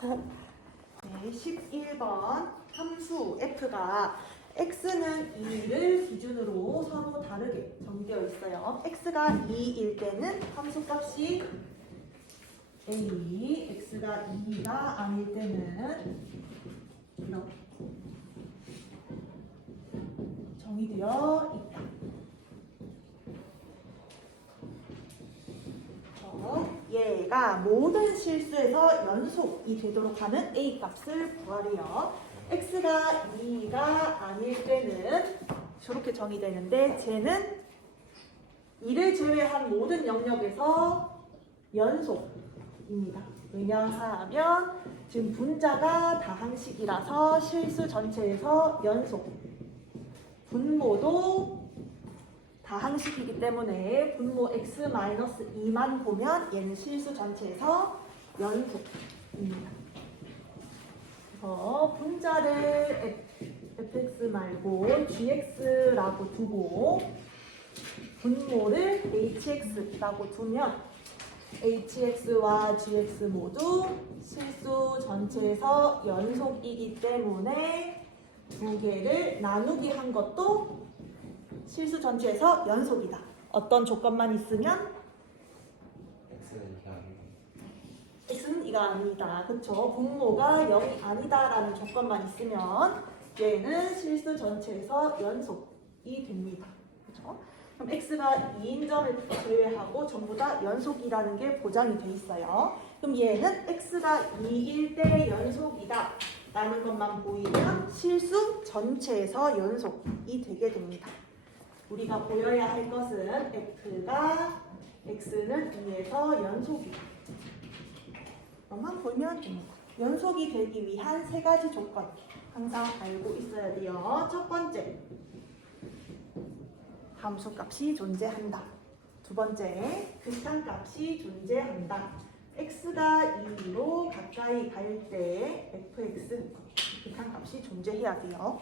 네, 11번 함수 f가 x는 2를 기준으로 서로 다르게 정되어 있어요. x가 2일 때는 함수값이 a, x가 2가 아닐 때는 이렇게 정의되어 있다. 얘가 모든 실수에서 연속이 되도록 하는 a 값을 구하래요. x가 2가 아닐 때는 저렇게 정의되는데 쟤는 2를 제외한 모든 영역에서 연속입니다. 왜냐하면 지금 분자가 다항식이라서 실수 전체에서 연속, 분모도 다항식이기 때문에 분모 x-2만 보면 얘는 실수 전체에서 연속입니다. 그래서 분자를 fx 말고 gx라고 두고 분모를 hx라고 두면 hx와 gx 모두 실수 전체에서 연속이기 때문에 두 개를 나누기 한 것도 실수 전체에서 연속이다. 어떤 조건만 있으면 x는 이가 아니다. 그쵸? 분모가 0이 아니다라는 조건만 있으면 얘는 실수 전체에서 연속이 됩니다. 그쵸? 그럼 x가 2인 점을 제외하고 전부 다 연속이라는 게 보장이 돼 있어요. 그럼 얘는 x가 2일 때 연속이다 라는 것만 보이면 실수 전체에서 연속이 되게 됩니다. 우리가 보여야 할 것은 f가 x는 2에서 연속이다. 그것만 보면 됩니다. 연속이 되기 위한 세 가지 조건 항상 알고 있어야 돼요. 첫 번째, 함수값이 존재한다. 두 번째, 극한값이 존재한다. x가 2로 가까이 갈 때 fx 극한값이 존재해야 돼요.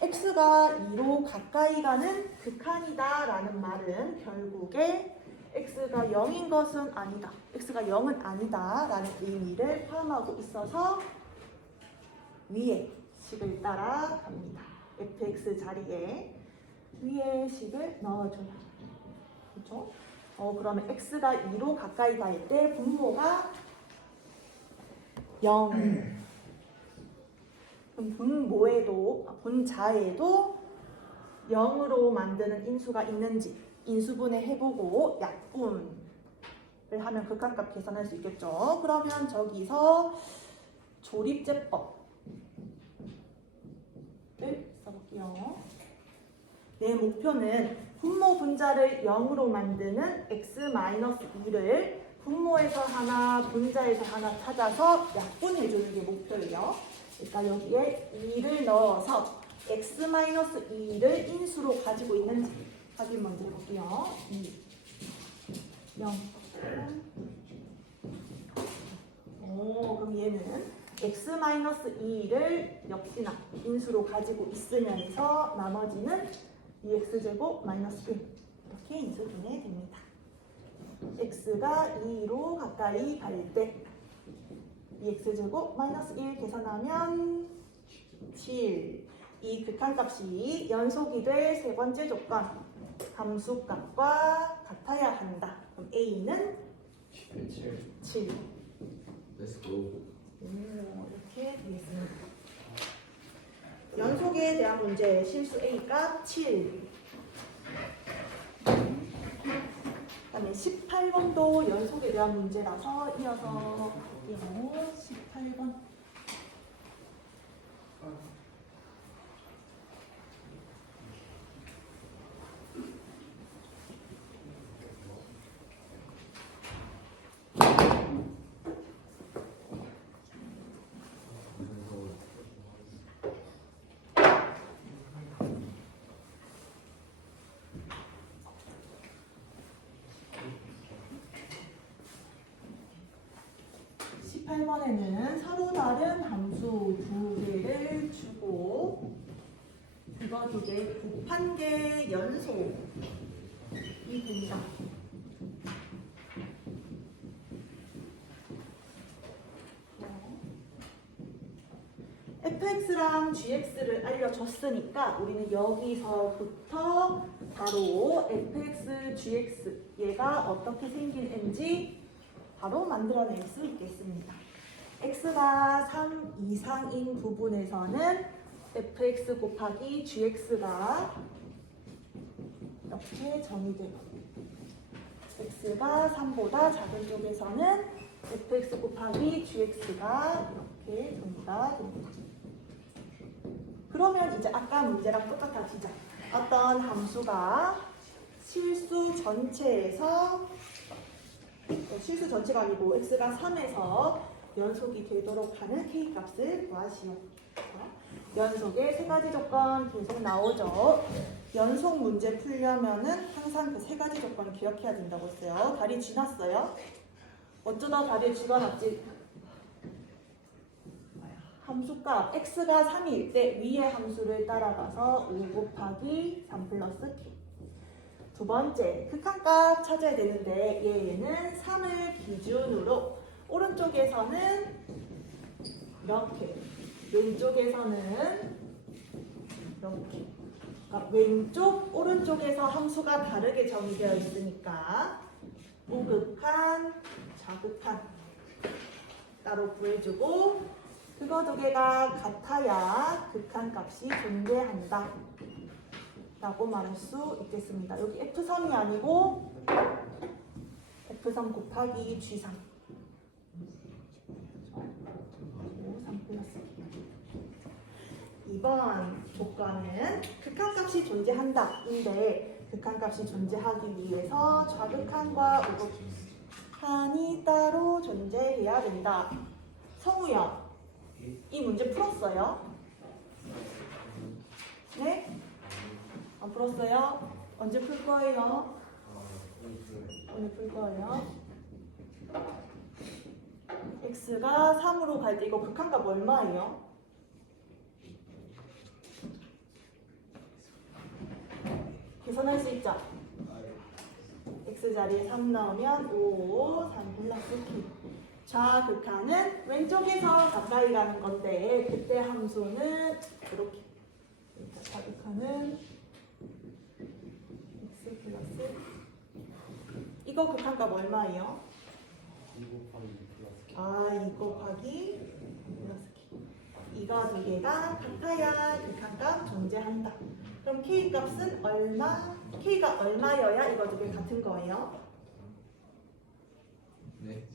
x가 2로 가까이 가는 극한이다 라는 말은 결국에 x가 0인 것은 아니다. x가 0은 아니다 라는 의미를 포함하고 있어서 위에 식을 따라 갑니다. fx 자리에 위에 식을 넣어줘요. 그렇죠? 그러면 x가 2로 가까이 갈 때 분모가 0. 그럼 분자에도 0으로 만드는 인수가 있는지 인수분해 해보고 약분을 하면 극한값 계산할 수 있겠죠. 그러면 저기서 조립제법을 써볼게요. 내 목표는 분모 분자를 0으로 만드는 x-2를 분모에서 하나, 분자에서 하나 찾아서 약분해주는 게 목표예요. 그러니까 여기에 2를 넣어서 x-2를 인수로 가지고 있는지 확인 먼저 해볼게요. 2, 0. 그럼 얘는 x-2를 역시나 인수로 가지고 있으면서 나머지는 2x제곱 마이너스 1 이렇게 인수분해 됩니다. x가 2로 가까이 갈 때 2x제곱 마이너스 1 계산하면 7. 이 극한값이 연속이 될 세 번째 조건 함수값과 같아야 한다. 그럼 a는 7. Let's go. 이렇게 되겠습니다. 연속에 대한 문제 실수 a가 7. 그다음에 18번도 연속에 대한 문제라서 이어서 볼게요. 18번. (18번에는) 서로 다른 함수 두 개를 주고 그거 두 개 곱한 게 연속이 된다. fx랑 gx를 알려줬으니까 우리는 여기서부터 바로 fx, gx 얘가 어떻게 생긴 앤지 바로 만들어낼 수 있겠습니다. x가 3 이상인 부분에서는 fx 곱하기 gx가 이렇게 정의되고 x가 3보다 작은 쪽에서는 fx 곱하기 gx가 이렇게 정의가 됩니다. 그러면 이제 아까 문제랑 똑같아지죠. 어떤 함수가 실수 전체가 아니고 x가 3에서 연속이 되도록 하는 k값을 구하시오. 연속의 세 가지 조건 계속 나오죠. 연속 문제 풀려면은 항상 그 세 가지 조건을 기억해야 된다고 했어요. 다리 지났어요? 어쩌다 다리에 쥐가 났지? 함수값 x가 3일 때 위의 함수를 따라가서 5 곱하기 3 플러스 k. 두 번째, 극한값 찾아야 되는데 얘는 3을 기준으로 오른쪽에서는 이렇게, 왼쪽에서는 이렇게. 그러니까 왼쪽, 오른쪽에서 함수가 다르게 정의되어 있으니까 우극한, 좌극한 따로 구해주고 그거 두 개가 같아야 극한값이 존재한다 라고 말할 수 있겠습니다. 여기 F3이 아니고 F3 곱하기 G3 3 플러스 2번 조건은 극한값이 존재한다 인데 극한값이 존재하기 위해서 좌극한과 우극한이 따로 존재해야 된다. 성우야, 이 문제 풀었어요? 네? 안 풀었어요? 언제 풀 거예요? 오늘 풀 거예요. x가 3으로 갈 때 이거 극한값 얼마예요? 계산할 수 있죠? x 자리에 3 나오면 5, 3 플러스 k. 좌극한은 왼쪽에서 가까이 가는 건데 그때 함수는 이렇게. 좌극한은 x 플러스 이거 극한값 얼마예요? 2 곱하기 플러스 K. 2 곱하기 플러스 k. 이거 두 개가 같아야 극한값 존재한다. 그럼 k 값은 얼마? k가 얼마여야 이거 두 개 같은 거예요? 네.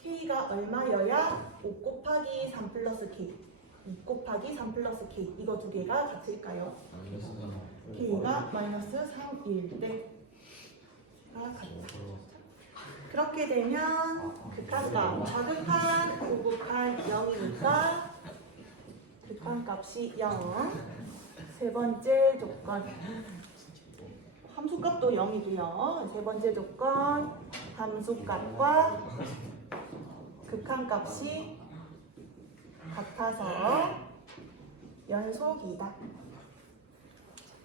k가 얼마여야 5 곱하기 3 플러스 k, 2 곱하기 3 플러스 k 이거 두 개가 같을까요? 마이너스 k가 마이너스 3일 때가 같다. 그렇게 되면 극한값, 좌극한, 우극한 0이니까 극한값이 0. 세 번째 조건, 함수값도 0이고요. 세 번째 조건, 함수값과 극한값이 같아서 연속이다.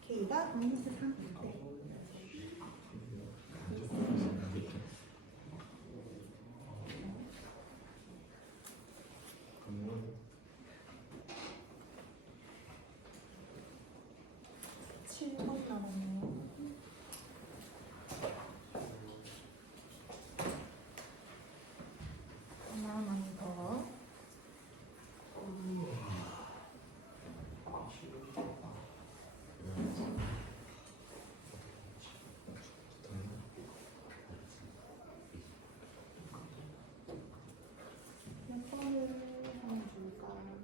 k가 마이너스 3. 네. 7번 남았네요. 하나만 더. 몇 번을 하면 좋을까요?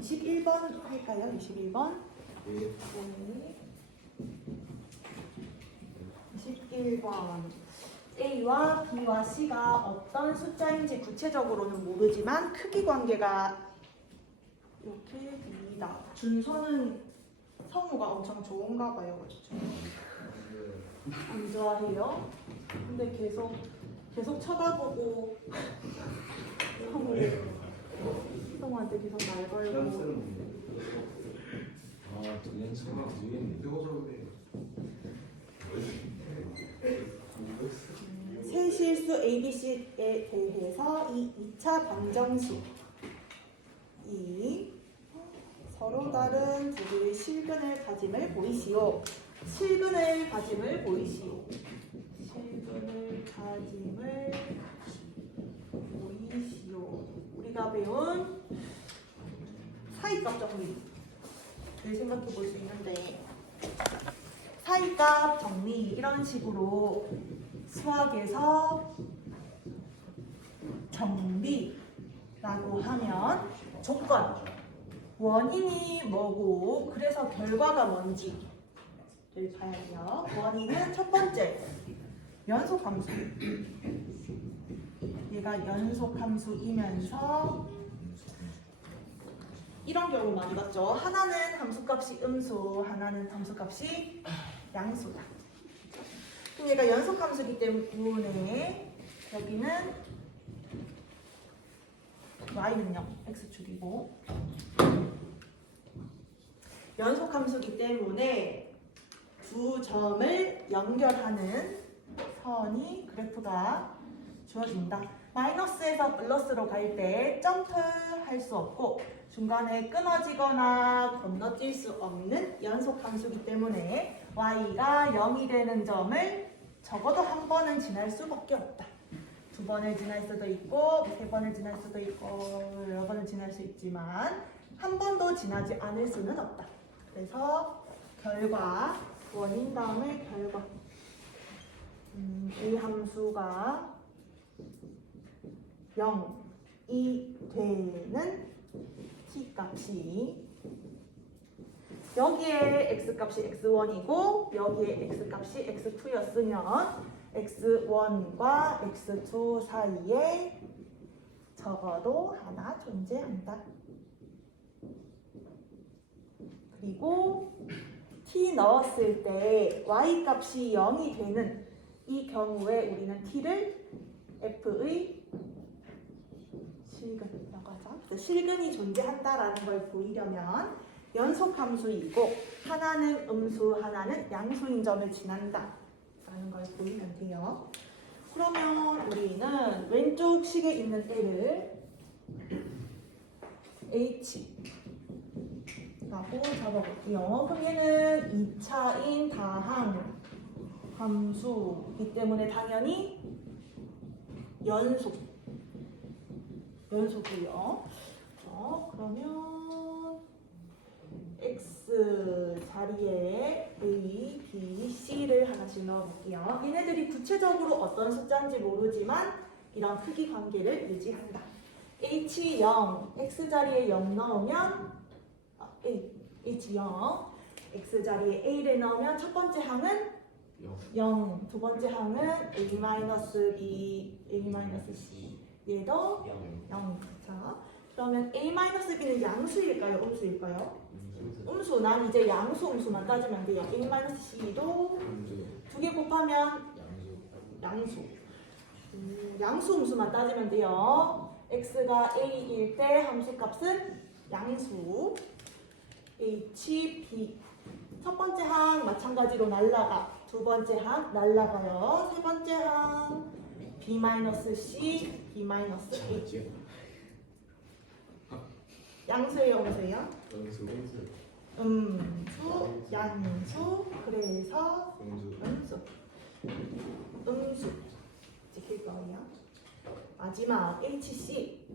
21번 할까요? 21번. 네. 네. 21번. A와 B와 C가 어떤 숫자인지 구체적으로는 모르지만 크기 관계가 이렇게 됩니다. 준서는 성우가 엄청 좋은가 봐요. 그렇죠? 안 좋아해요? 근데 계속 쳐다보고 성우한테 계속 말 걸고 아, 동현처럼 되겠네. ABC에 대해서 이 2차 방정식 이 서로 다른 두 개의 실근을 가짐을 보이시오. 실근을 가짐을 보이시오. 실근을 가짐을 보이시오. 우리가 배운 사이값 정리를 생각해 볼 수 있는데, 사이값 정리 이런 식으로 수학에서 정리라고 하면 조건, 원인이 뭐고 그래서 결과가 뭔지를 봐야 돼요. 원인은 첫 번째 연속함수. 얘가 연속함수이면서 이런 경우 많이 봤죠. 하나는 함수값이 음수, 하나는 함수값이 양수다. 그럼 얘가 연속함수이기 때문에 여기는 y는 0, x축이고, 연속함수이기 때문에 두 점을 연결하는 선이 그래프가 주어진다. 마이너스에서 플러스로 갈 때 점프할 수 없고 중간에 끊어지거나 건너뛸 수 없는 연속함수이기 때문에 y가 0이 되는 점을 적어도 한 번은 지날 수밖에 없다. 두 번을 지날 수도 있고 세 번을 지날 수도 있고 여러 번을 지날 수 있지만 한 번도 지나지 않을 수는 없다. 그래서 결과, 원인 다음에 결과, 이 함수가 0이 되는 t값이, 여기에 x값이 x1이고 여기에 x값이 x2였으면 x1과 x2 사이에 적어도 하나 존재한다. 그리고 t 넣었을 때 y값이 0이 되는 이 경우에 우리는 t를 f의 실근이라고 하죠. 실근이 존재한다라는 걸 보이려면 연속함수이고 하나는 음수, 하나는 양수인 점을 지난다 라는 걸 보이면 돼요. 그러면 우리는 왼쪽 식에 있는 L을 H라고 잡아볼게요. 그럼 얘는 2차인 다항 함수이기 때문에 당연히 연속이에요. 그러면 X 자리에 A, B, C를 하나씩 넣어볼게요. 얘네들이 구체적으로 어떤 숫자인지 모르지만 이런 크기 관계를 유지한다. H 0, X 자리에 0 넣으면 H 0, X 자리에 A를 넣으면 첫 번째 항은 0, 두 번째 항은 A-B, A-C, 얘도 0. 자, 그러면 A-B는 양수일까요? 음수일까요? 음수. 난 이제 양수, 음수만 따지면 돼요. A-C도 두 개 곱하면 양수. 양수, 음수만 따지면 돼요. X가 A일 때 함수값은 양수. H, B. 첫 번째 항 마찬가지로 날라가. 두 번째 항 날라가요. 세 번째 항 B-C, B-A. 양수예요, 음수예요? 음수, 양수, 그래서 음수 지킬 거예요. 마지막 HC.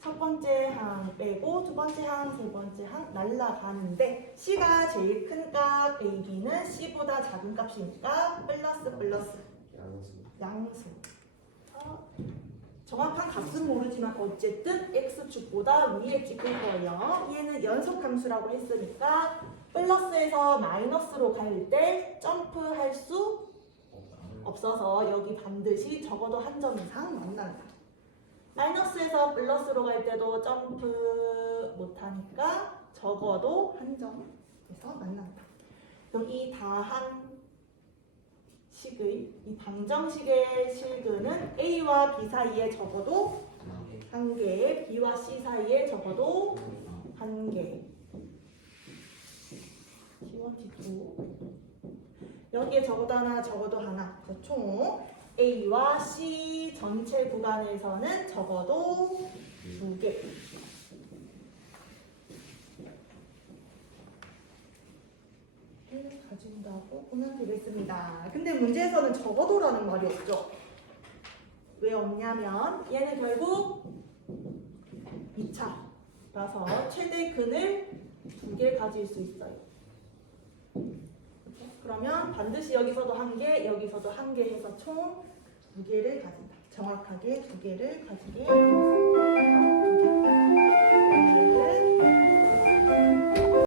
첫 번째 항 빼고 두 번째 항, 세 번째 항 날라가는데 C가 제일 큰 값, AB는 C보다 작은 값이니까 플러스 양수. 정확한 값은 모르지만 어쨌든 X축보다 위에 찍을 거예요. 얘는 연속함수라고 했으니까 플러스에서 마이너스로 갈 때 점프할 수 없어서 여기 반드시 적어도 한 점 이상 만난다. 마이너스에서 플러스로 갈 때도 점프 못하니까 적어도 한 점에서 만난다. 그럼 이 다항식의, 이 방정식의 실근은 A와 B 사이에 적어도 한 개, B와 C 사이에 적어도 한 개. T1, T2. 여기에 적어도 하나, 적어도 하나. 총 A와 C 전체 구간에서는 적어도 2개. 가진다고 보면 되겠습니다. 근데 문제에서는 적어도라는 말이 없죠. 왜 없냐면 얘는 결국 2차라서 최대 근을 2개 가질 수 있어요. 그러면 반드시 여기서도 1개, 여기서도 1개 해서 총 2개를 가진다. 정확하게 2개를 가지게 되겠습니다.